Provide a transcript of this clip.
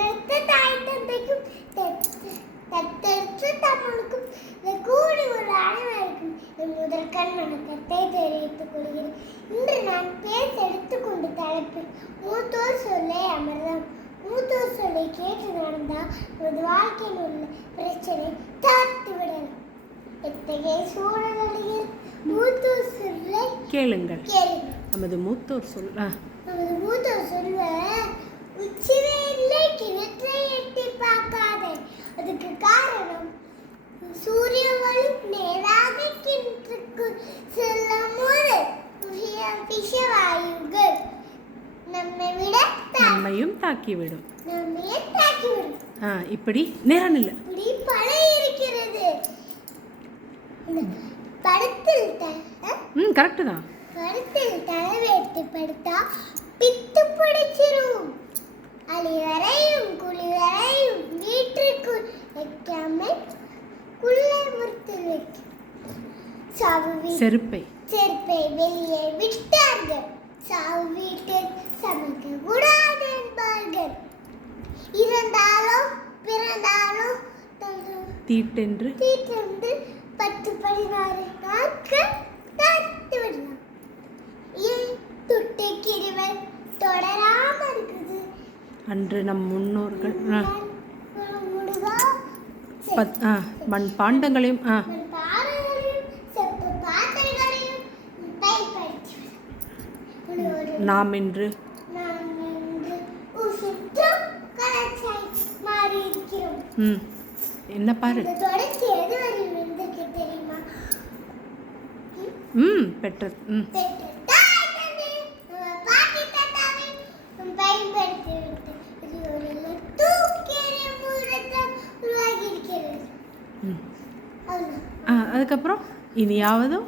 பெற்றெடுத்த தாய் தந்தைக்கும் தத்தெடுத்த தமிழுக்கும் கூடி ஒரு அனைவருக்கும் என் முதற்கண் வணக்கத்தை தெரிவித்துக் கொள்கிறேன். இன்று நான் பேச எடுத்துக்கொண்ட தலைப்பு மூத்தோர் சொல்லே அமிர்தம். மூத்தோர் சொல்லை கேட்டு நடந்தால் நமது வாழ்க்கையில் உள்ள பிரச்சனை தாழ்த்து விடலாம். எத்தகைய சூழலில் மூத்தோர் சொல்லை கேளுங்கள். நமது மூத்தோர் சொல்ல உச்சிவே இல்லை கிணற்றை எட்டி பார்க்காதே. அதுக்கு காரணம் சூரிய ஒளி நேராக கிணற்றுக்குள் செல்லும் போது விஷவாயுகள் நம்மையும் தாக்கிவிடும். இப்படி நேரம் இல்லை, இப்படி பல இருக்கிறது. படத்தில் கரெக்ட் தான். படத்தில் தலை வைத்து படுத்தா பித்து பிடிச்சிரும். அழி வரையும் குழி வரையும் வீட்டுக்குள் வைக்காமல் குள்ளை முறுத்தில் வைக்க செருப்பை வெளியே விட்டார்கள். சாவு வீட்டில் சமைக்க கூடாது என்பார்கள். இறந்தாலும் பிறந்தாலும் தீட்டென்று 10-16 நாட்கள் தாழ்த்து விடலாம். ஏன் தொட்டு கிருவல் தொடராம இருக்குது? அன்று நம் முன்னோர்கள் மண் பாண்டங்களையும் நாம் என்று என்ன பாரு பெற்ற அதுக்கப்புறம் இனியாவதும்